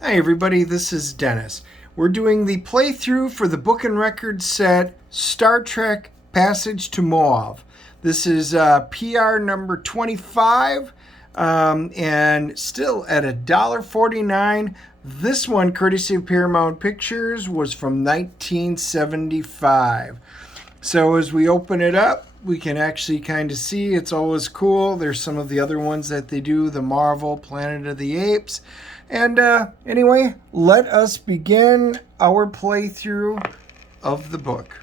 Hi everybody, this is Dennis. We're doing the playthrough for the book and record set Star Trek Passage to Moauv. This is PR number 25 and still at $1.49. This one, courtesy of Paramount Pictures, was from 1975. So as we open it up, we can actually kind of see it's always cool. There's some of the other ones that they do, the Marvel, Planet of the Apes. And anyway, let us begin our playthrough of the book.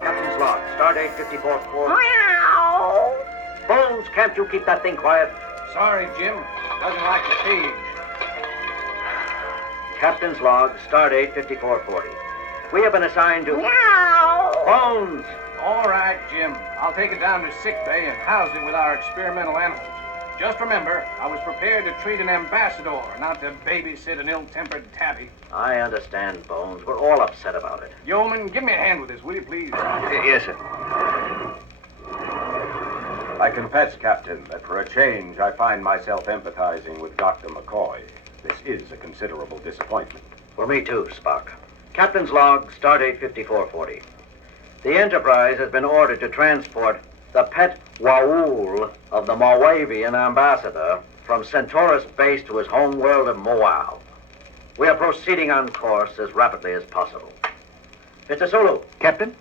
Captain's log, stardate 54-4. Bones, can't you keep that thing quiet? Sorry, Jim. Doesn't like the cage. Captain's log, stardate 5440. We have been assigned to... Bones! All right, Jim. I'll take it down to sickbay and house it with our experimental animals. Just remember, I was prepared to treat an ambassador, not to babysit an ill-tempered tabby. I understand, Bones. We're all upset about it. Yeoman, give me a hand with this, will you, please? Yes, sir. I confess, Captain, that for a change, I find myself empathizing with Dr. McCoy. This is a considerable disappointment. For me too, Spock. Captain's log, stardate 5440. The Enterprise has been ordered to transport the pet Moauv of the Moavian ambassador from Centaurus base to his home world of Moauv. We are proceeding on course as rapidly as possible. Mr. Sulu. Captain?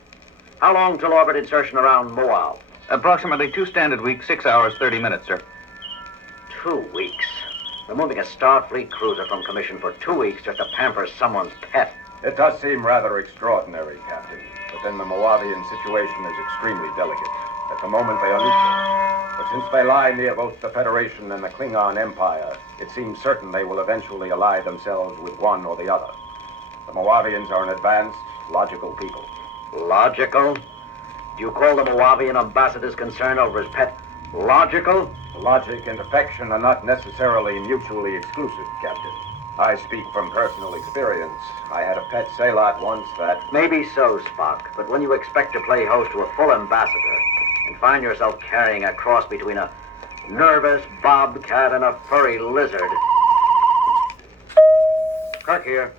How long till orbit insertion around Moauv? Approximately 2 standard weeks, 6 hours, 30 minutes, sir. 2 weeks. We're moving a Starfleet cruiser from commission for 2 weeks just to pamper someone's pet. It does seem rather extraordinary, Captain, but then the Moavian situation is extremely delicate. At the moment, they are neutral. But since they lie near both the Federation and the Klingon Empire, it seems certain they will eventually ally themselves with one or the other. The Moavians are an advanced, logical people. Logical? Do you call the Moavian ambassador's concern over his pet logical? Logic and affection are not necessarily mutually exclusive, Captain. I speak from personal experience. I had a pet Sailot once that... Maybe so, Spock, but when you expect to play host to a full ambassador and find yourself carrying a cross between a nervous bobcat and a furry lizard... Kirk here.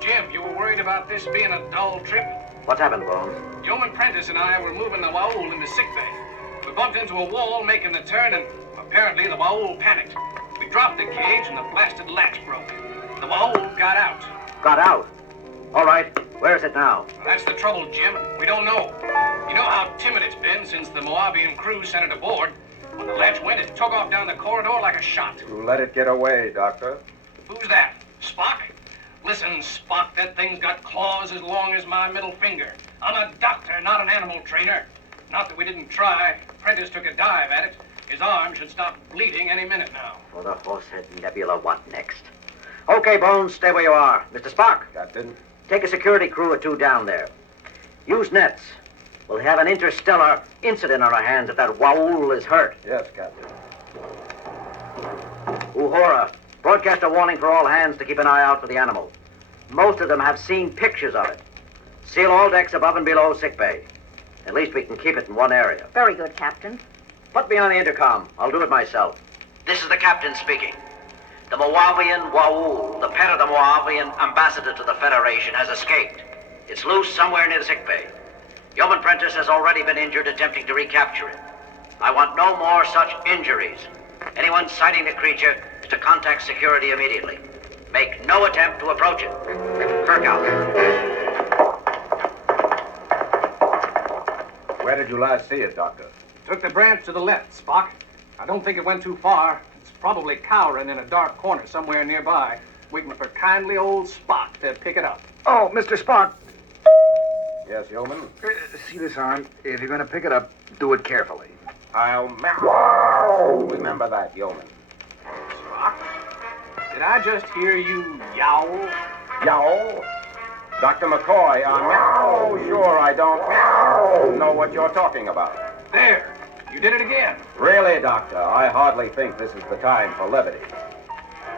Jim, you were worried about this being a dull trip? What's happened, Bones? Yeoman Prentice and I were moving the Moauv into sickbay. We bumped into a wall making the turn, and apparently the Moauv panicked. We dropped the cage, and the blasted latch broke. The Moauv got out. Got out? All right. Where is it now? That's the trouble, Jim. We don't know. You know how timid it's been since the Moavian crew sent it aboard. When the latch went, it took off down the corridor like a shot. You let it get away, Doctor. Who's that? Spock? Listen, Spock, that thing's got claws as long as my middle finger. I'm a doctor, not an animal trainer. Not that we didn't try. Prentice took a dive at it. His arm should stop bleeding any minute now. For the Horsehead Nebula, what next? Okay, Bones, stay where you are. Mr. Spock. Captain? Take a security crew or 2 down there. Use nets. We'll have an interstellar incident on our hands if that Moauv is hurt. Yes, Captain. Uhura, broadcast a warning for all hands to keep an eye out for the animal. Most of them have seen pictures of it. Seal all decks above and below sickbay. At least we can keep it in one area. Very good, Captain. Put me on the intercom. I'll do it myself. This is the captain speaking. The Moavian Moauv, the pet of the Moavian ambassador to the Federation, has escaped. It's loose somewhere near the sickbay. Yeoman Prentice has already been injured attempting to recapture it. I want no more such injuries. Anyone sighting the creature is to contact security immediately. Make no attempt to approach it. Kirk out. Where did you last see it, Doctor? Took the branch to the left, Spock. I don't think it went too far. It's probably cowering in a dark corner somewhere nearby, waiting for kindly old Spock to pick it up. Oh, Mr. Spock. Yes, Yeoman? See this arm? If you're going to pick it up, do it carefully. I'll... Wow! Remember that, Yeoman. Spock? Did I just hear you yowl? Yowl? Dr. McCoy, meow. Sure, I don't know what you're talking about. There. You did it again. Really, Doctor, I hardly think this is the time for levity.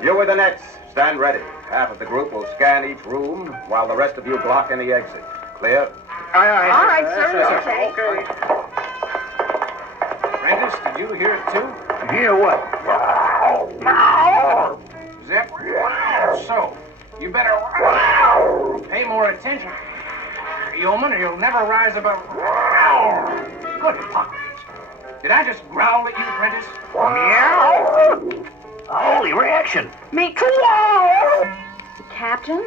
You with the nets. Stand ready. Half of the group will scan each room, while the rest of you block any exit. Clear? Aye, aye. All right, sir. Okay. Prentice, did you hear it too? Hear what? Zip? So, you better pay more attention, yeoman, or you'll never rise above. Good Hippocrates. Did I just growl at you, Prentice? Meow! A holy reaction. Me too. Captain,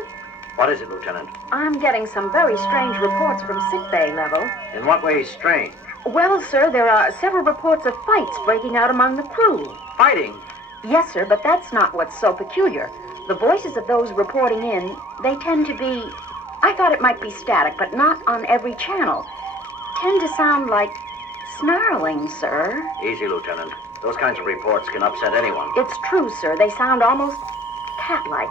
What is it, Lieutenant? I'm getting some very strange reports from sickbay level. In what way strange? Well, sir, there are several reports of fights breaking out among the crew. Fighting? Yes, sir, but that's not what's so peculiar. The voices of those reporting in, they tend to be... I thought it might be static, but not on every channel. Tend to sound like snarling, sir. Easy, Lieutenant. Those kinds of reports can upset anyone. It's true, sir. They sound almost cat-like.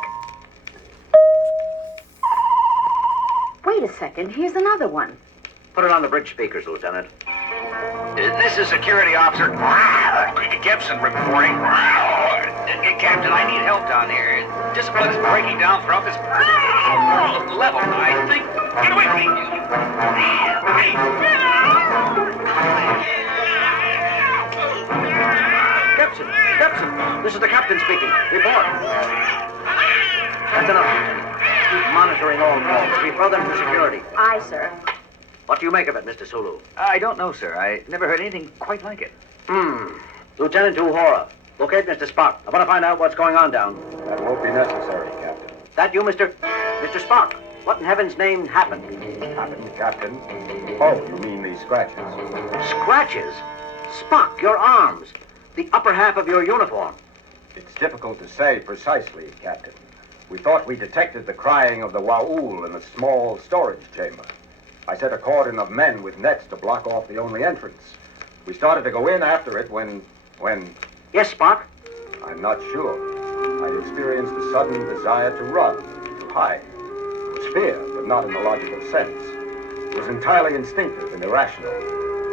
Wait a second. Here's another one. Put it on the bridge speakers, Lieutenant. This is Security Officer Gibson reporting. Captain, I need help down here. Discipline is breaking down throughout this level, I think. Get away from me! Gibson, this is the captain speaking. Report. That's enough, Lieutenant. Keep monitoring all calls. Refer them to security. Aye, sir. What do you make of it, Mr. Sulu? I don't know, sir. I never heard anything quite like it. Lieutenant Uhura, locate Mr. Spock. I want to find out what's going on down. That won't be necessary, Captain. That you, Mr. Spock? What in heaven's name happened? Happened, Captain? Oh, you mean these scratches? Scratches? Spock, your arms. The upper half of your uniform. It's difficult to say precisely, Captain. We thought we detected the crying of the Moauv in the small storage chamber. I set a cordon of men with nets to block off the only entrance. We started to go in after it when... Yes, Spock? I'm not sure. I experienced a sudden desire to run, to hide. It was fear, but not in the logical sense. It was entirely instinctive and irrational.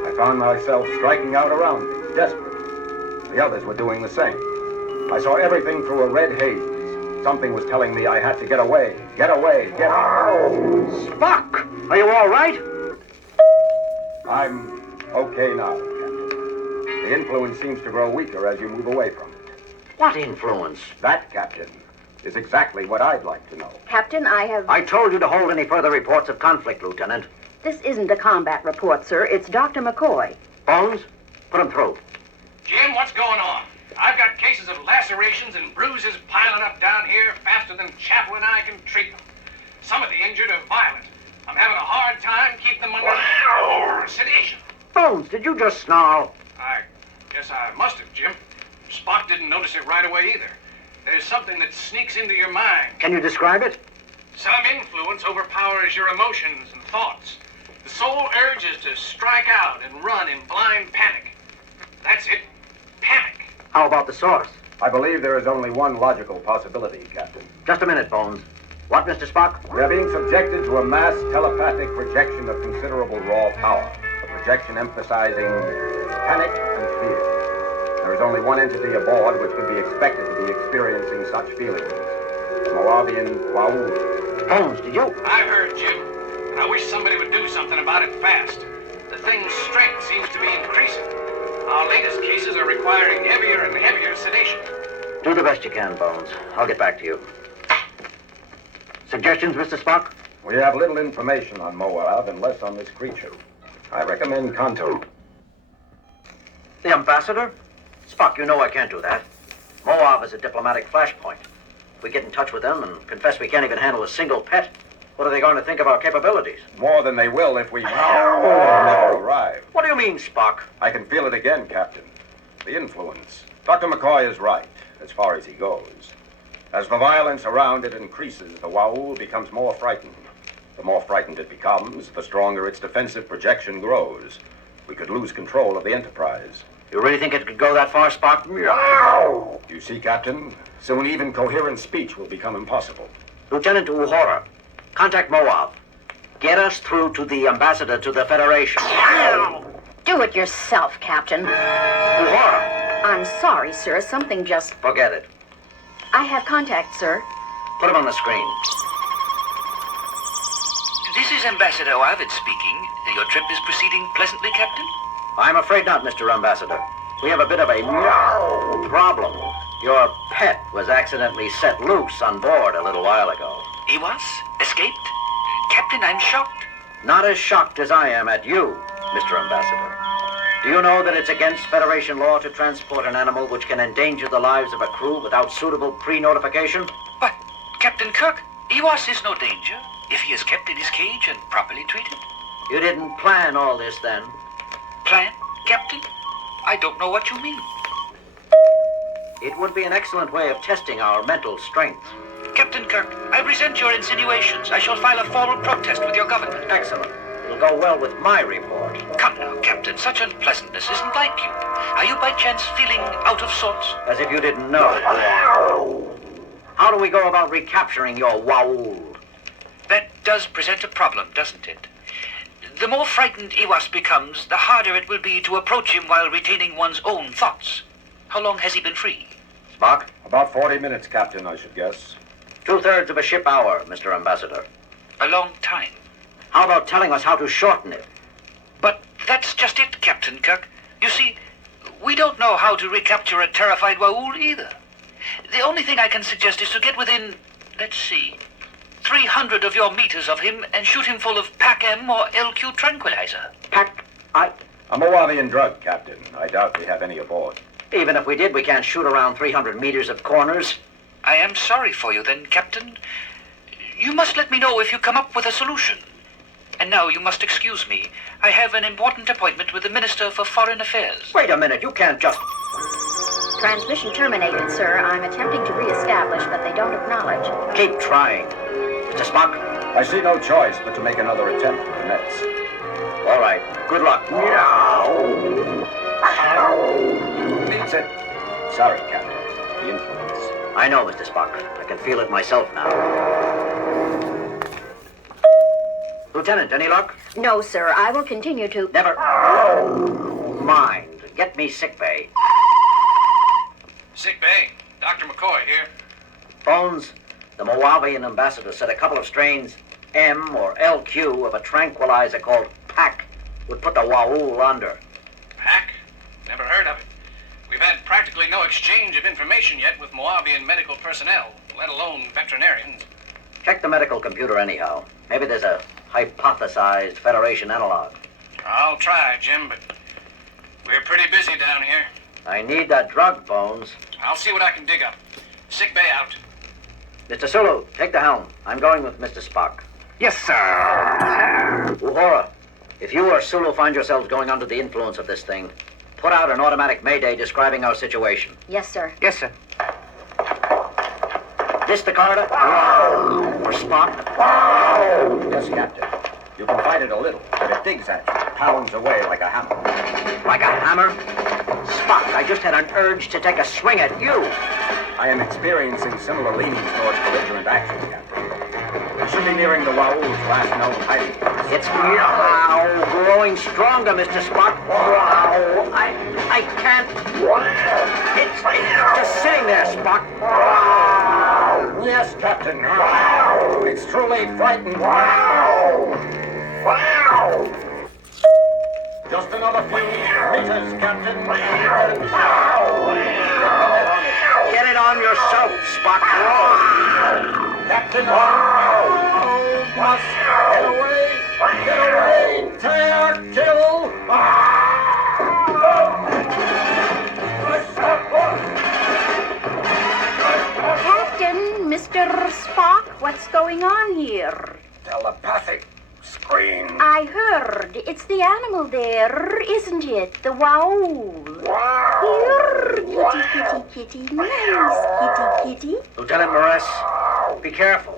I found myself striking out around me, desperate. The others were doing the same. I saw everything through a red haze. Something was telling me I had to get away, get away, get away. Spock! Are you all right? I'm okay now, Captain. The influence seems to grow weaker as you move away from it. What influence? That, Captain, is exactly what I'd like to know. Captain, I have... I told you to hold any further reports of conflict, Lieutenant. This isn't a combat report, sir. It's Dr. McCoy. Bones, put him through. Jim, what's going on? I've got cases of lacerations and bruises piling up down here faster than Chaplin and I can treat them. Some of the injured are violent. I'm having a hard time keeping them under sedation. Bones, did you just snarl? I guess I must have, Jim. Spock didn't notice it right away either. There's something that sneaks into your mind. Can you describe it? Some influence overpowers your emotions and thoughts. The sole urge is to strike out and run in blind panic. That's it. Panic. How about the source? I believe there is only one logical possibility, Captain. Just a minute, Bones. What, Mr. Spock? We are being subjected to a mass telepathic projection of considerable raw power. A projection emphasizing panic and fear. There is only one entity aboard which could be expected to be experiencing such feelings. The Moavian Moauv. Bones, did you? I heard, Jim, and I wish somebody would do something about it fast. The thing's strength seems to be increasing. Our latest cases are requiring heavier and heavier sedation. Do the best you can, Bones. I'll get back to you. Suggestions, Mr. Spock? We have little information on Moauv and less on this creature. I recommend Kanto. The ambassador? Spock, you know I can't do that. Moauv is a diplomatic flashpoint. If we get in touch with them and confess we can't even handle a single pet, what are they going to think of our capabilities? More than they will if we never arrive. What do you mean, Spock? I can feel it again, Captain. The influence. Dr. McCoy is right, as far as he goes. As the violence around it increases, the Moauv becomes more frightened. The more frightened it becomes, the stronger its defensive projection grows. We could lose control of the Enterprise. You really think it could go that far, Spock? You see, Captain, soon even coherent speech will become impossible. Lieutenant Uhura, contact Moauv. Get us through to the ambassador to the Federation. Do it yourself, Captain. Uhura, I'm sorry, sir. Something just... forget it. I have contact, sir. Put him on the screen. This is Ambassador Moauv speaking. Your trip is proceeding pleasantly, Captain? I'm afraid not, Mr. Ambassador. We have a bit of a problem. Your pet was accidentally set loose on board a little while ago. He was? Escaped? Captain, I'm shocked. Not as shocked as I am at you, Mr. Ambassador. Do you know that it's against Federation law to transport an animal which can endanger the lives of a crew without suitable pre-notification? But, Captain Kirk, Ewas is no danger if he is kept in his cage and properly treated. You didn't plan all this then? Plan, Captain? I don't know what you mean. It would be an excellent way of testing our mental strength. Captain Kirk, I resent your insinuations. I shall file a formal protest with your government. Excellent. It'll go well with my report. Come now, Captain. Such unpleasantness isn't like you. Are you by chance feeling out of sorts? As if you didn't know. How do we go about recapturing your Moauv? That does present a problem, doesn't it? The more frightened Ewas becomes, the harder it will be to approach him while retaining one's own thoughts. How long has he been free? Spock? About 40 minutes, Captain, I should guess. 2/3 of a ship hour, Mr. Ambassador. A long time. How about telling us how to shorten it? But that's just it, Captain Kirk. You see, we don't know how to recapture a terrified Moauv either. The only thing I can suggest is to get within, let's see, 300 of your meters of him and shoot him full of PAC-M or LQ tranquilizer. A Moavian drug, Captain. I doubt we have any aboard. Even if we did, we can't shoot around 300 meters of corners. I am sorry for you then, Captain. You must let me know if you come up with a solution. And now you must excuse me. I have an important appointment with the Minister for Foreign Affairs. Wait a minute, you can't just... Transmission terminated, sir. I'm attempting to reestablish, but they don't acknowledge. Keep trying. Mr. Spock? I see no choice but to make another attempt with the nets. All right. Good luck. Beats it. Sorry, Captain. The influence. I know, Mr. Spock. I can feel it myself now. Lieutenant, any luck? No, sir. I will continue to... Never mind. Get me sickbay. Sick bay. Dr. McCoy here. Bones, the Moavian ambassador said a couple of strains, M or LQ, of a tranquilizer called PAC would put the Moauv under. PAC? Never heard of it. We've had practically no exchange of information yet with Moavian medical personnel, let alone veterinarians. Check the medical computer anyhow. Maybe there's a hypothesized Federation analog. I'll try, Jim, but we're pretty busy down here. I need that drug, Bones. I'll see what I can dig up. Sick bay out. Mr. Sulu, take the helm. I'm going with Mr. Spock. Yes, sir. Uhura, if you or Sulu find yourselves going under the influence of this thing, put out an automatic mayday describing our situation. Yes, sir. Yes, sir. Mr. Carter? Or Spock? Yes, Captain. You can fight it a little, but it digs at you, pounds away like a hammer. Like a hammer? Spock, I just had an urge to take a swing at you. I am experiencing similar leanings towards belligerent action, Captain. We should be nearing the Moauv's last known hiding place. It's now growing stronger, Mr. Spock. Wow. I can't. It's just sitting there, Spock. Yes, Captain. It's truly frightening. Just another few meters, Captain. Get it on yourself, Spock. Captain, must get away, tear, kill. Captain, Mr. Spock, what's going on here? Telepathic scream. I heard. It's the animal there, isn't it? The Moauv. Here, kitty, nice kitty. Lieutenant Morris, be careful.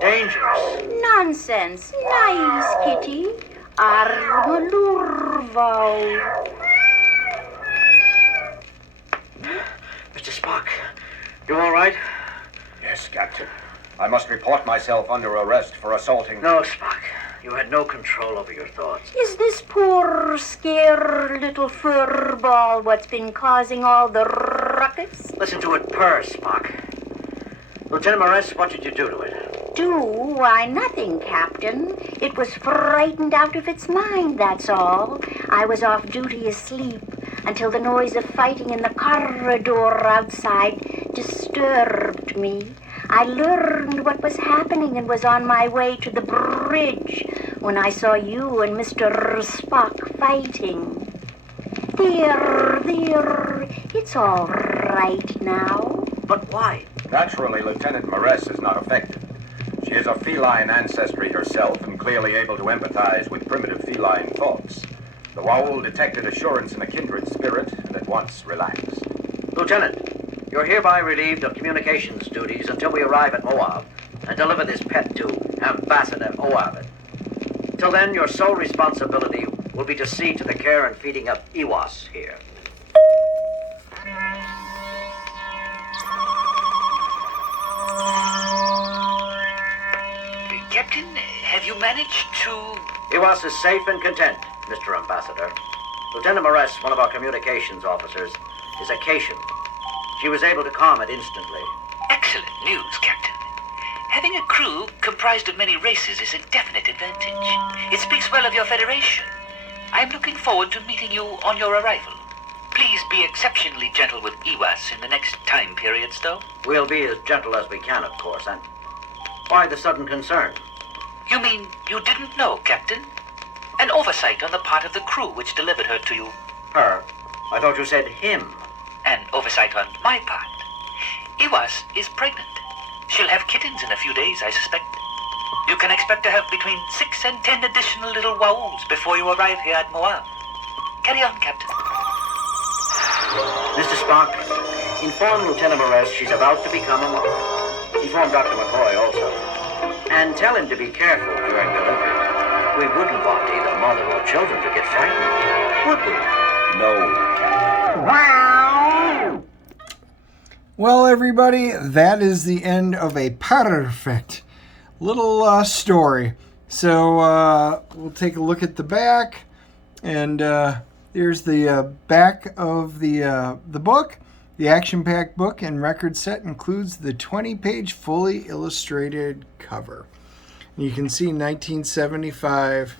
Dangerous. Nonsense. Nice kitty. Armalurvau. Mr. Spock, you all right? Yes, Captain. I must report myself under arrest for assaulting... No, Spock. You had no control over your thoughts. Is this poor, scared little furball what's been causing all the ruckus? Listen to it purr, Spock. Lieutenant Morris, what did you do to it? do? Why, nothing, Captain. It was frightened out of its mind, that's all. I was off duty asleep until the noise of fighting in the corridor outside disturbed me. I learned what was happening and was on my way to the bridge when I saw you and Mr. Spock fighting. There, it's all right now. But why? Naturally, Lieutenant Maress is not affected. She is of feline ancestry herself and clearly able to empathize with primitive feline thoughts. The Moauv detected assurance in a kindred spirit and at once relaxed. Lieutenant, you're hereby relieved of communications duties until we arrive at Moauv and deliver this pet to Ambassador Moauv. Till then, your sole responsibility will be to see to the care and feeding of Iwas here. Captain, have you managed to... Iwas is safe and content, Mr. Ambassador. Lieutenant Maress, one of our communications officers, is a Cation. She was able to calm it instantly. Excellent news, Captain. Having a crew comprised of many races is a definite advantage. It speaks well of your Federation. I am looking forward to meeting you on your arrival. Please be exceptionally gentle with Iwas in the next time periods, though. We'll be as gentle as we can, of course, and why the sudden concern? You mean you didn't know, Captain? An oversight on the part of the crew which delivered her to you. Her? I thought you said him. An oversight on my part. Iwas is pregnant. She'll have kittens in a few days, I suspect. You can expect to have between 6 and 10 additional little Moauvs before you arrive here at Moauv. Carry on, Captain. Mr. Spock, inform Lieutenant Maress she's about to become a mother. Inform Dr. McCoy also. And tell him to be careful during delivery. We wouldn't want either mother or children to get frightened, would we? No, Captain. Well, everybody, that is the end of a perfect little story. So we'll take a look at the back, and here's the back of the book. The action-packed book and record set includes the 20-page fully illustrated cover. You can see 1975.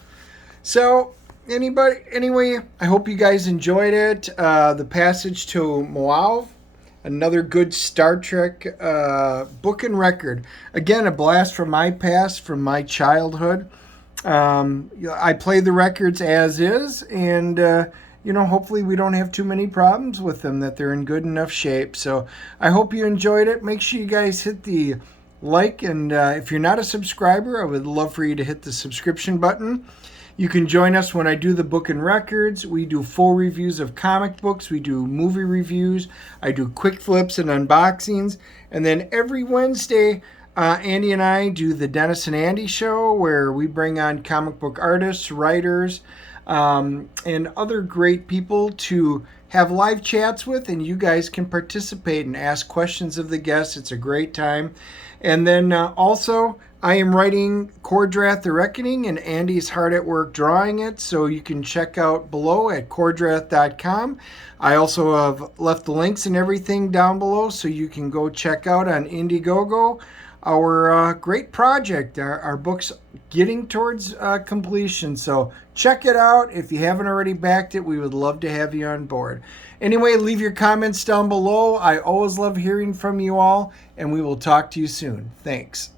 So, anyway, I hope you guys enjoyed it. The Passage to Moauv, another good Star Trek book and record. Again, a blast from my past, from my childhood. I play the records as is, and hopefully we don't have too many problems with them, that they're in good enough shape. So I hope you enjoyed it. Make sure you guys hit the like, and if you're not a subscriber, I would love for you to hit the subscription button. You can join us when I do the book and records. We do full reviews of comic books. We do movie reviews. I do quick flips and unboxings. And then every Wednesday, Andy and I do the Dennis and Andy show, where we bring on comic book artists, writers, and other great people to have live chats with, and you guys can participate and ask questions of the guests. It's a great time. And then also, I am writing Kor-Drath, The Reckoning, and Andy's hard at work drawing it, so you can check out below at Kor-Drath.com. I also have left the links and everything down below, so you can go check out on Indiegogo our great project. Our book's getting towards completion, so check it out. If you haven't already backed it, we would love to have you on board. Anyway, leave your comments down below. I always love hearing from you all, and we will talk to you soon. Thanks.